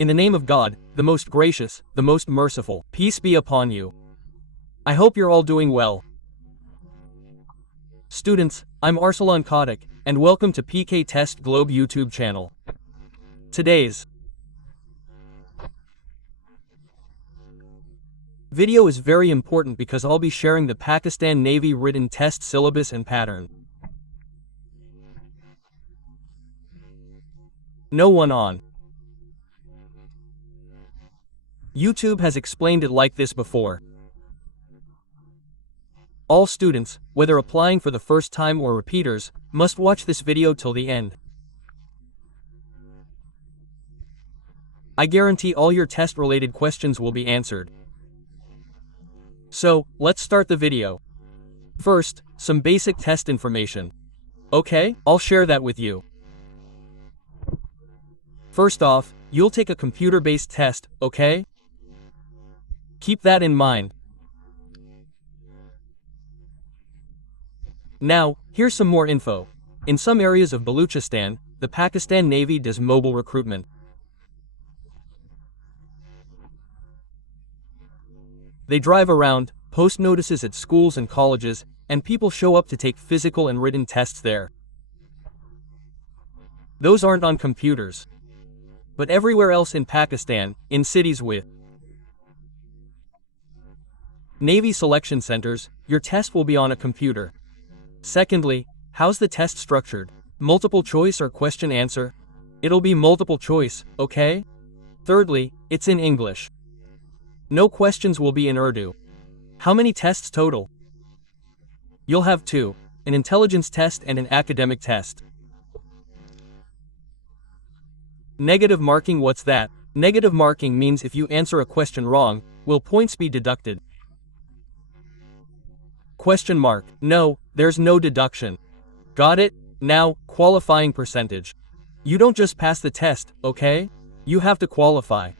In the name of God, the most gracious, the most merciful, peace be upon you. I hope you're all doing well. Students, I'm Arsalan Kodak, and welcome to PK Test Globe YouTube channel. Today's video is very important because I'll be sharing the Pakistan Navy written test syllabus and pattern. No one on YouTube has explained it like this before. All students, whether applying for the first time or repeaters, must watch this video till the end. I guarantee all your test-related questions will be answered. So, let's start the video. First, some basic test information. Okay, I'll share that with you. First off, you'll take a computer-based test, okay? Keep that in mind. Now, here's some more info. In some areas of Baluchistan, the Pakistan Navy does mobile recruitment. They drive around, post notices at schools and colleges, and people show up to take physical and written tests there. Those aren't on computers. But everywhere else in Pakistan, in cities with Navy selection centers, your test will be on a computer. Secondly, how's the test structured? Multiple choice or question answer? It'll be multiple choice, okay? Thirdly, it's in English. No questions will be in Urdu. How many tests total? You'll have two, an intelligence test and an academic test. Negative marking, what's that? Negative marking means if you answer a question wrong, will points be deducted? Question mark. No, there's no deduction. Got it? Now, qualifying percentage. You don't just pass the test, okay? You have to qualify.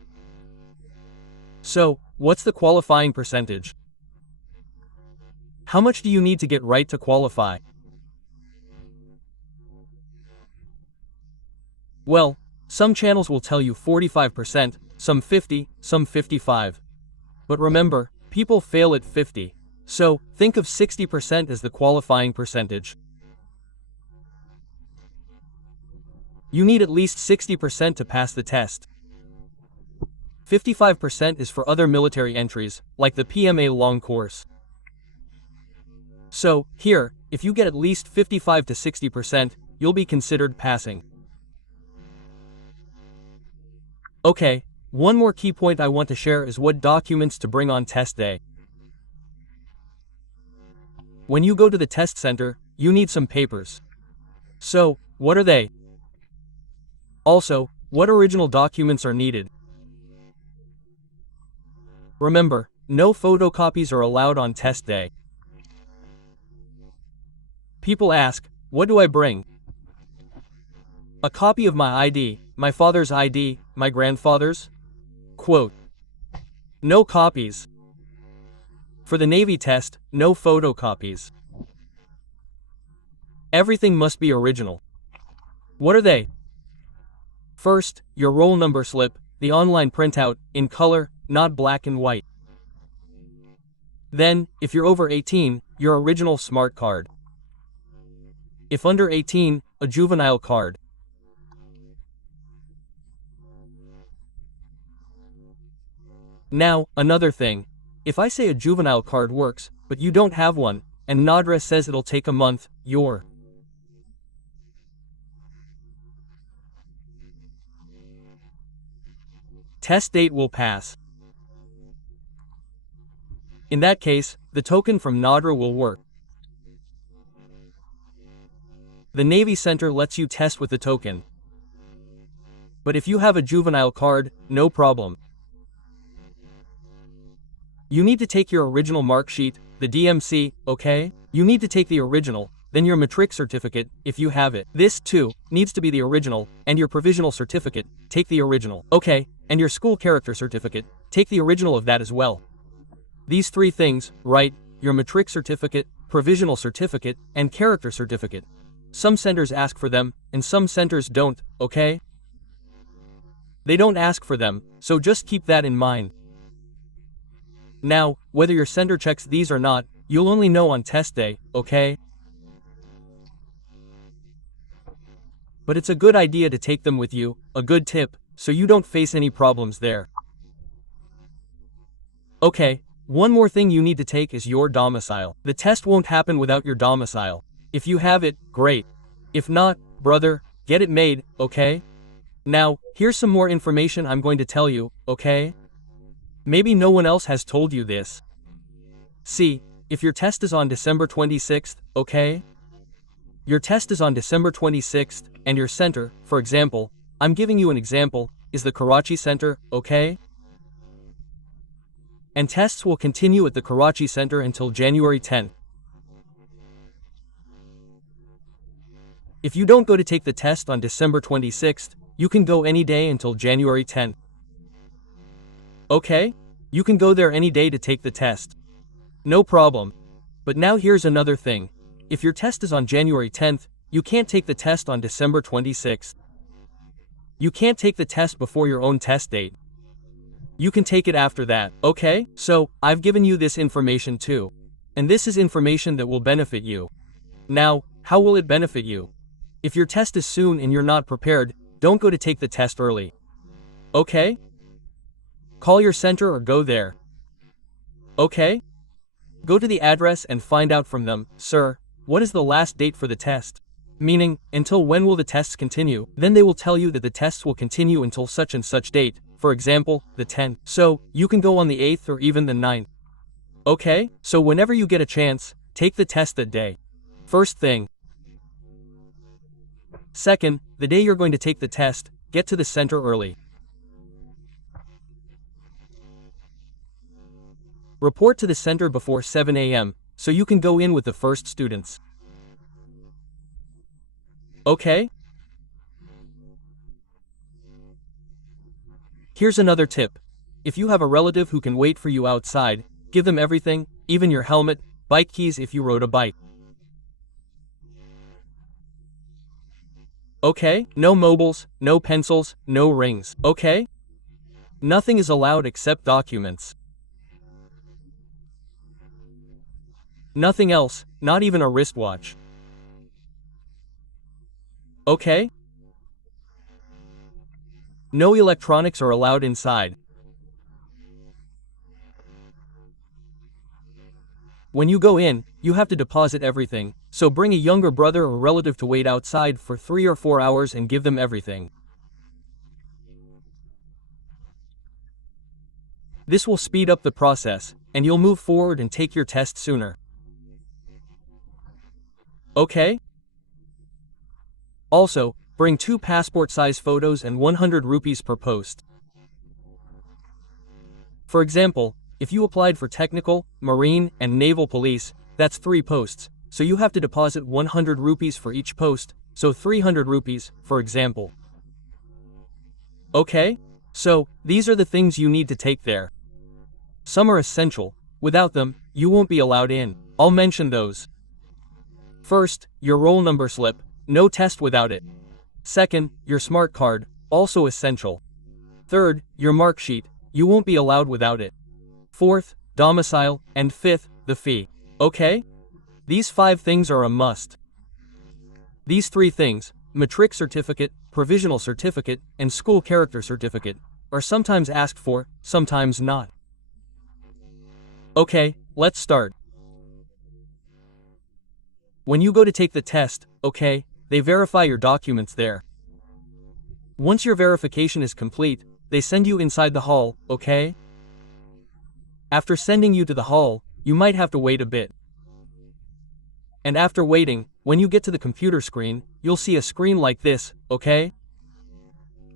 So, what's the qualifying percentage? How much do you need to get right to qualify? Well, some channels will tell you 45%, some 50, some 55. But remember, people fail at 50. So, think of 60% as the qualifying percentage. You need at least 60% to pass the test. 55% is for other military entries, like the PMA long course. So, here, if you get at least 55 to 60%, you'll be considered passing. Okay, one more key point I want to share is what documents to bring on test day. When you go to the test center, you need some papers. So, what are they? Also, what original documents are needed? Remember, no photocopies are allowed on test day. People ask, what do I bring? A copy of my ID, my father's ID, my grandfather's? Quote. No copies. For the Navy test, no photocopies. Everything must be original. What are they? First, your roll number slip, the online printout, in color, not black and white. Then, if you're over 18, your original smart card. If under 18, a juvenile card. Now, another thing. If I say a juvenile card works, but you don't have one, and NADRA says it'll take a month, your test date will pass. In that case, the token from NADRA will work. The Navy Center lets you test with the token. But if you have a juvenile card, no problem. You need to take your original mark sheet, the DMC, okay? You need to take the original, then your matric certificate, if you have it. This, too, needs to be the original, and your provisional certificate, take the original. Okay, and your school character certificate, take the original of that as well. These three things, right, your matric certificate, provisional certificate, and character certificate. Some centers ask for them, and some centers don't, okay? They don't ask for them, so just keep that in mind. Now, whether your center checks these or not, you'll only know on test day, okay? But it's a good idea to take them with you, a good tip, so you don't face any problems there. Okay, one more thing you need to take is your domicile. The test won't happen without your domicile. If you have it, great. If not, brother, get it made, okay? Now, here's some more information I'm going to tell you, okay? Maybe no one else has told you this. See, if your test is on December 26th, okay? Your test is on December 26th, and your center, for example, I'm giving you an example, is the Karachi Center, okay? And tests will continue at the Karachi Center until January 10th. If you don't go to take the test on December 26th, you can go any day until January 10th. Okay? You can go there any day to take the test. No problem. But now here's another thing. If your test is on January 10th, you can't take the test on December 26th. You can't take the test before your own test date. You can take it after that, okay? So, I've given you this information too. And this is information that will benefit you. Now, how will it benefit you? If your test is soon and you're not prepared, don't go to take the test early. Okay? Call your center or go there. Okay? Go to the address and find out from them, sir, what is the last date for the test? Meaning, until when will the tests continue? Then they will tell you that the tests will continue until such and such date, for example, the 10th. So, you can go on the 8th or even the 9th. Okay? So whenever you get a chance, take the test that day. First thing. Second, the day you're going to take the test, get to the center early. Report to the center before 7 a.m., so you can go in with the first students. Okay? Here's another tip. If you have a relative who can wait for you outside, give them everything, even your helmet, bike keys if you rode a bike. Okay? No mobiles, no pencils, no rings, okay? Nothing is allowed except documents. Nothing else, not even a wristwatch. Okay? No electronics are allowed inside. When you go in, you have to deposit everything, so bring a younger brother or relative to wait outside for 3 or 4 hours and give them everything. This will speed up the process, and you'll move forward and take your test sooner. Okay? Also, bring 2 passport-size photos and 100 rupees per post. For example, if you applied for technical, marine, and naval police, that's 3 posts, so you have to deposit 100 rupees for each post, so 300 rupees, for example. Okay? So, these are the things you need to take there. Some are essential. Without them, you won't be allowed in. I'll mention those. First, your roll number slip, no test without it. Second, your smart card, also essential. Third, your mark sheet, you won't be allowed without it. Fourth, domicile, and fifth, the fee. Okay? These 5 things are a must. These 3 things, matric certificate, provisional certificate, and school character certificate, are sometimes asked for, sometimes not. Okay, let's start. When you go to take the test, okay, they verify your documents there. Once your verification is complete, they send you inside the hall, okay? After sending you to the hall, you might have to wait a bit. And after waiting, when you get to the computer screen, you'll see a screen like this, okay?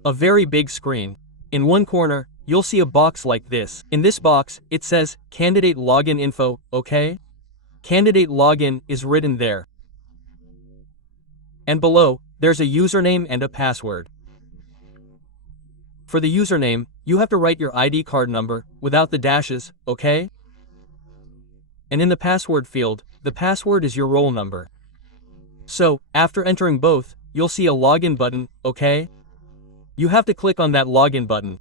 A very big screen. In one corner, you'll see a box like this. In this box, it says, Candidate Login Info, okay? Candidate login is written there. And below, there's a username and a password. For the username, you have to write your ID card number, without the dashes, okay? And in the password field, the password is your roll number. So, after entering both, you'll see a login button, okay? You have to click on that login button.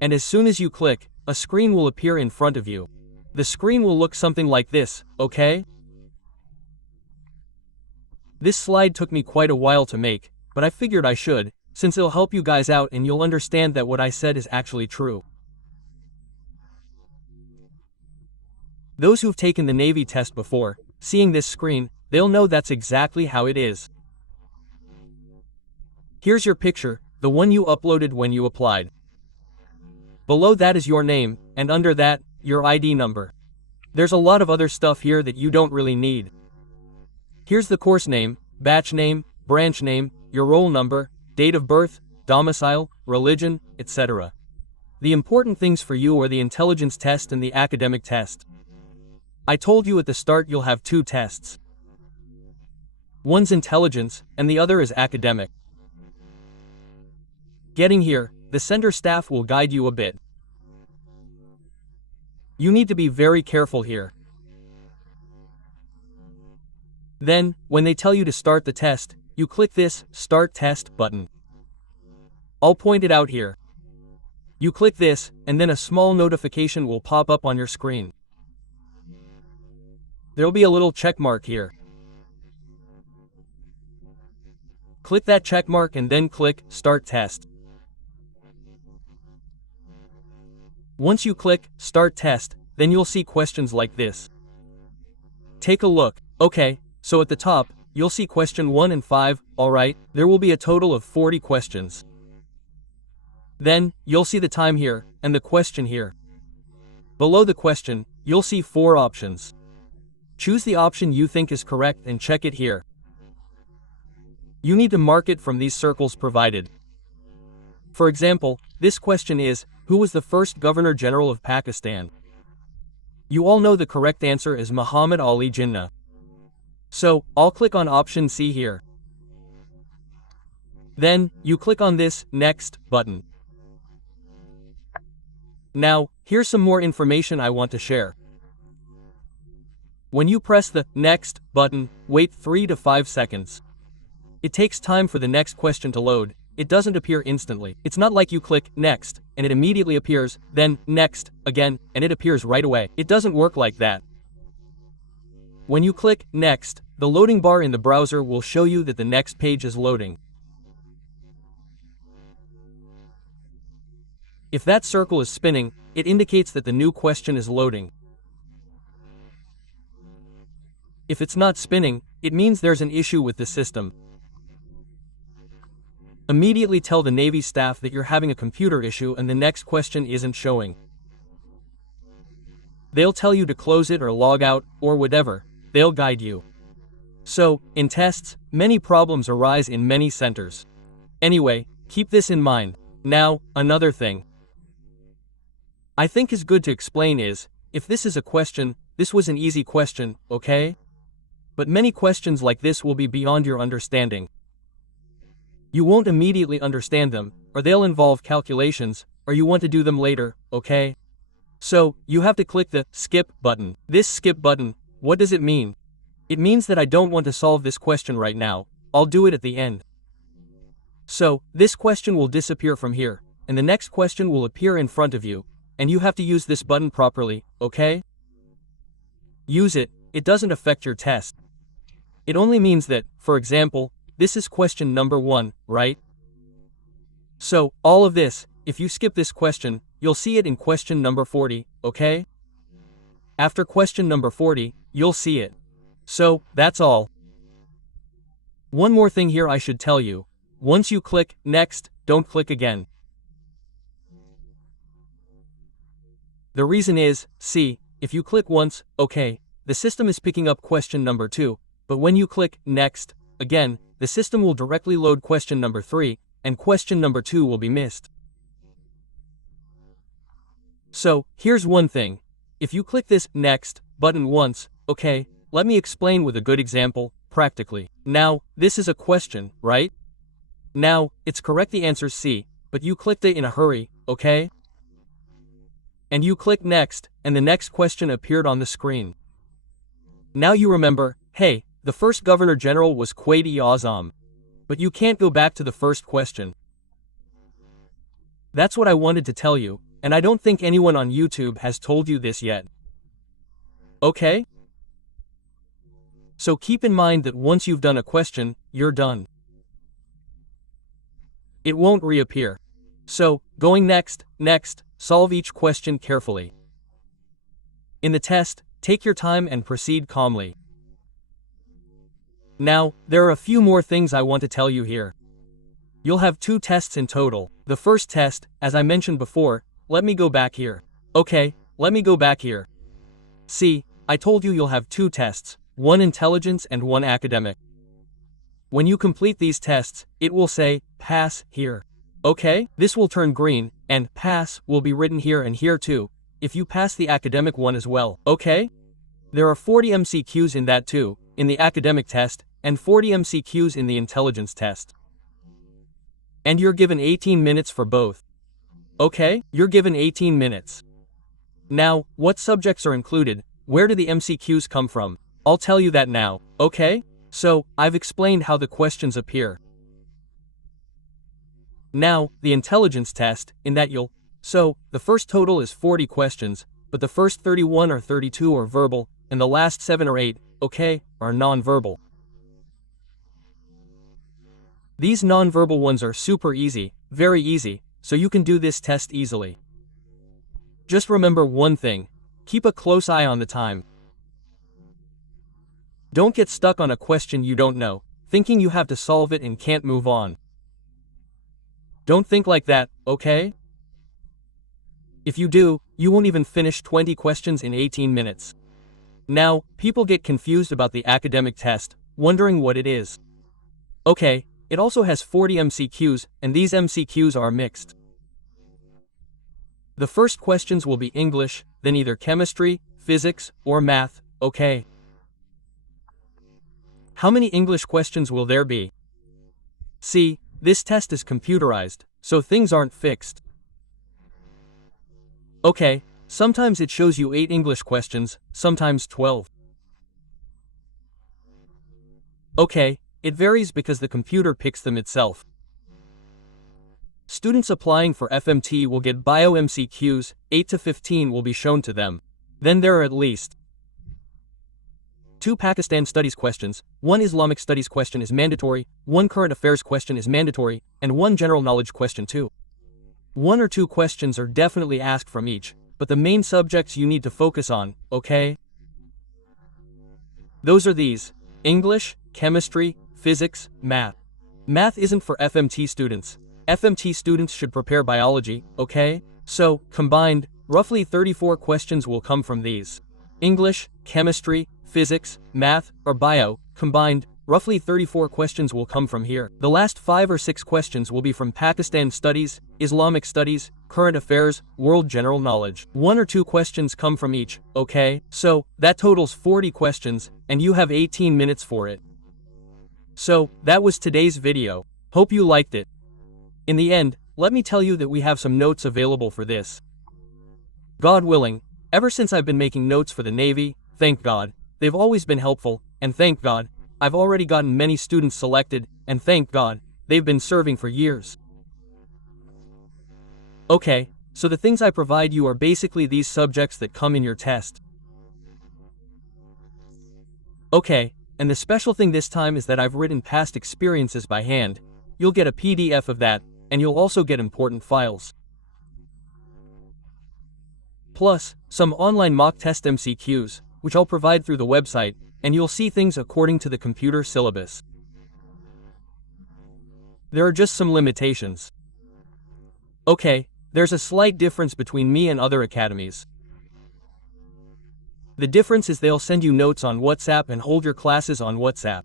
And as soon as you click, a screen will appear in front of you. The screen will look something like this, okay? This slide took me quite a while to make, but I figured I should, since it'll help you guys out and you'll understand that what I said is actually true. Those who've taken the Navy test before, seeing this screen, they'll know that's exactly how it is. Here's your picture, the one you uploaded when you applied. Below that is your name, and under that, your ID number. There's a lot of other stuff here that you don't really need. Here's the course name, batch name, branch name, your roll number, date of birth, domicile, religion, etc. The important things for you are the intelligence test and the academic test. I told you at the start you'll have two tests. One's intelligence, and the other is academic. Getting here, the center staff will guide you a bit. You need to be very careful here. Then, when they tell you to start the test, you click this Start Test button. I'll point it out here. You click this, and then a small notification will pop up on your screen. There'll be a little check mark here. Click that check mark and then click Start Test. Once you click Start Test, then you'll see questions like this. Take a look. Okay, so at the top, you'll see question 1 and 5, alright, there will be a total of 40 questions. Then, you'll see the time here, and the question here. Below the question, you'll see 4 options. Choose the option you think is correct and check it here. You need to mark it from these circles provided. For example, this question is, who was the first Governor General of Pakistan? You all know the correct answer is Muhammad Ali Jinnah. So, I'll click on option C here. Then, you click on this Next button. Now, here's some more information I want to share. When you press the Next button, wait 3 to 5 seconds. It takes time for the next question to load. It doesn't appear instantly. It's not like you click Next, and it immediately appears, then Next, again, and it appears right away. It doesn't work like that. When you click Next, the loading bar in the browser will show you that the next page is loading. If that circle is spinning, it indicates that the new question is loading. If it's not spinning, it means there's an issue with the system. Immediately tell the Navy staff that you're having a computer issue and the next question isn't showing. They'll tell you to close it or log out, or whatever. They'll guide you. So, in tests, many problems arise in many centers. Anyway, keep this in mind. Now, another thing I think is good to explain is, if this is a question, this was an easy question, okay? But many questions like this will be beyond your understanding. You won't immediately understand them, or they'll involve calculations, or you want to do them later, okay? So, you have to click the Skip button. This Skip button, what does it mean? It means that I don't want to solve this question right now, I'll do it at the end. So, this question will disappear from here, and the next question will appear in front of you, and you have to use this button properly, okay? Use it, it doesn't affect your test. It only means that, for example, this is question number 1, right? So, all of this, if you skip this question, you'll see it in question number 40, okay? After question number 40, you'll see it. So, that's all. One more thing here I should tell you. Once you click Next, don't click again. The reason is, see, if you click once, okay, the system is picking up question number 2, but when you click Next, again, the system will directly load question number 3, and question number 2 will be missed. So, here's one thing. If you click this Next button once, okay, let me explain with a good example, practically. Now, this is a question, right? Now, it's correct the answer's C, but you clicked it in a hurry, okay? And you click Next, and the next question appeared on the screen. Now you remember, hey, the first Governor General was Quaid-e-Azam. But you can't go back to the first question. That's what I wanted to tell you, and I don't think anyone on YouTube has told you this yet. Okay? So keep in mind that once you've done a question, you're done. It won't reappear. So, going next, solve each question carefully. In the test, take your time and proceed calmly. Now, there are a few more things I want to tell you here. You'll have 2 tests in total. The first test, as I mentioned before, let me go back here. Okay, let me go back here. See, I told you you'll have 2 tests, one intelligence and one academic. When you complete these tests, it will say, pass, here. Okay? This will turn green, and pass will be written here and here too, if you pass the academic one as well. Okay? There are 40 MCQs in that too, in the academic test, and 40 MCQs in the intelligence test. And you're given 18 minutes for both. Okay? You're given 18 minutes. Now, what subjects are included? Where do the MCQs come from? I'll tell you that now, okay? So, I've explained how the questions appear. Now, the intelligence test, in that the first total is 40 questions, but the first 31 or 32 are verbal, and the last 7 or 8, okay, are non-verbal. These non-verbal ones are super easy, very easy, so you can do this test easily. Just remember one thing. Keep a close eye on the time. Don't get stuck on a question you don't know, thinking you have to solve it and can't move on. Don't think like that, okay? If you do, you won't even finish 20 questions in 18 minutes. Now, people get confused about the academic test, wondering what it is. Okay, it also has 40 MCQs, and these MCQs are mixed. The first questions will be English, then either chemistry, physics, or math, okay? How many English questions will there be? See, this test is computerized, so things aren't fixed. Okay, sometimes it shows you 8 English questions, sometimes 12. Okay, it varies because the computer picks them itself. Students applying for FMT will get bio MCQs, 8 to 15 will be shown to them. Then there are at least 2 Pakistan Studies questions, 1 Islamic Studies question is mandatory, 1 Current Affairs question is mandatory, and 1 General Knowledge question too. 1 or 2 questions are definitely asked from each, but the main subjects you need to focus on, okay? Those are these: English, chemistry, physics, math. Math isn't for FMT students. FMT students should prepare biology, okay? So, combined, roughly 34 questions will come from these. English, chemistry, physics, math, or bio, combined, roughly 34 questions will come from here. The last 5 or 6 questions will be from Pakistan Studies, Islamic Studies, Current Affairs, World General Knowledge. 1 or 2 questions come from each, okay? So, that totals 40 questions, and you have 18 minutes for it. So, that was today's video. Hope you liked it. In the end, let me tell you that we have some notes available for this. God willing, ever since I've been making notes for the Navy, thank God, they've always been helpful, and thank God, I've already gotten many students selected, and thank God, they've been serving for years. Okay, so the things I provide you are basically these subjects that come in your test. Okay, and the special thing this time is that I've written past experiences by hand. You'll get a PDF of that, and you'll also get important files. Plus, some online mock test MCQs, which I'll provide through the website, and you'll see things according to the computer syllabus. There are just some limitations. Okay, there's a slight difference between me and other academies. The difference is they'll send you notes on WhatsApp and hold your classes on WhatsApp.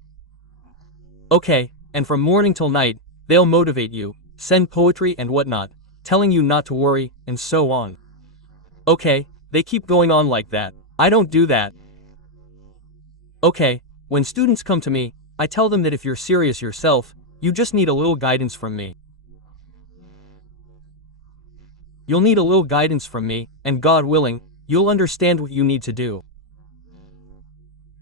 Okay, and from morning till night, they'll motivate you, send poetry and whatnot, telling you not to worry, and so on. Okay, they keep going on like that. I don't do that. Okay, when students come to me, I tell them that if you're serious yourself, you just need a little guidance from me. You'll need a little guidance from me, and God willing, you'll understand what you need to do.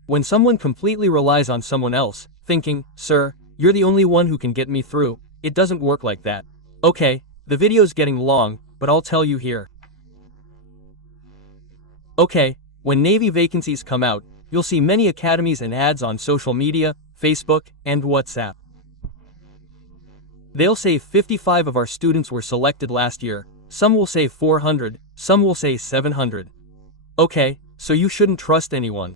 When someone completely relies on someone else, thinking, "Sir, you're the only one who can get me through," it doesn't work like that. Okay, The video's getting long, but I'll tell you here. Okay, when Navy vacancies come out, you'll see many academies and ads on social media, Facebook, and WhatsApp. They'll say 55 of our students were selected last year, some will say 400, some will say 700. Okay, so you shouldn't trust anyone.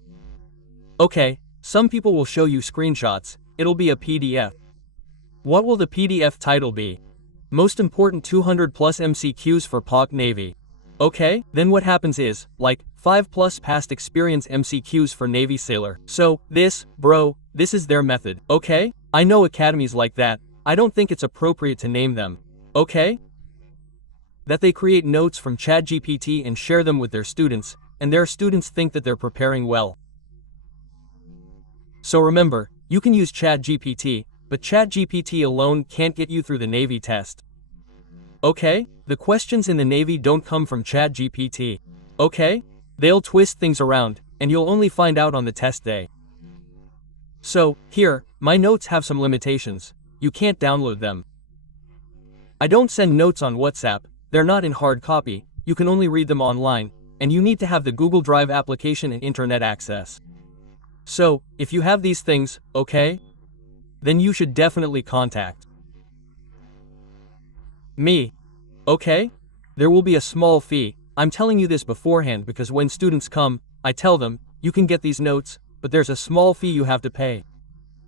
Okay, some people will show you screenshots, it'll be a PDF. What will the PDF title be? Most important 200 plus MCQs for Pak Navy. Okay, then what happens is, like, 5 plus past experience MCQs for Navy sailor. So, this is their method, okay? I know academies like that, I don't think it's appropriate to name them, okay? That they create notes from ChatGPT and share them with their students, and their students think that they're preparing well. So remember, you can use ChatGPT, but ChatGPT alone can't get you through the Navy test. Okay? The questions in the Navy don't come from ChatGPT. Okay? They'll twist things around, and you'll only find out on the test day. So, here, my notes have some limitations. You can't download them. I don't send notes on WhatsApp, they're not in hard copy, you can only read them online, and you need to have the Google Drive application and internet access. So, if you have these things, okay? Then you should definitely contact me. Okay? There will be a small fee. I'm telling you this beforehand because when students come, I tell them, you can get these notes, but there's a small fee you have to pay.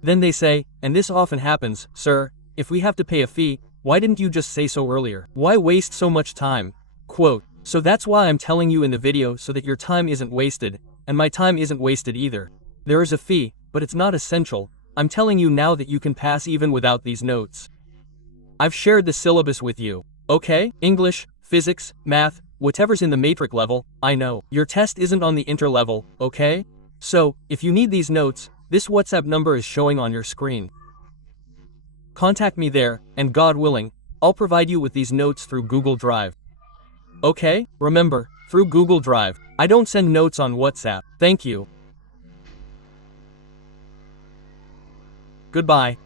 Then they say, and this often happens, sir, if we have to pay a fee, why didn't you just say so earlier? Why waste so much time? Quote, so that's why I'm telling you in the video so that your time isn't wasted, and my time isn't wasted either. There is a fee, but it's not essential. I'm telling you now that you can pass even without these notes. I've shared the syllabus with you. Okay? English, physics, math, whatever's in the matric level, I know. Your test isn't on the inter level, okay? So, if you need these notes, this WhatsApp number is showing on your screen. Contact me there, and God willing, I'll provide you with these notes through Google Drive. Okay? Remember, through Google Drive. I don't send notes on WhatsApp. Thank you. Goodbye.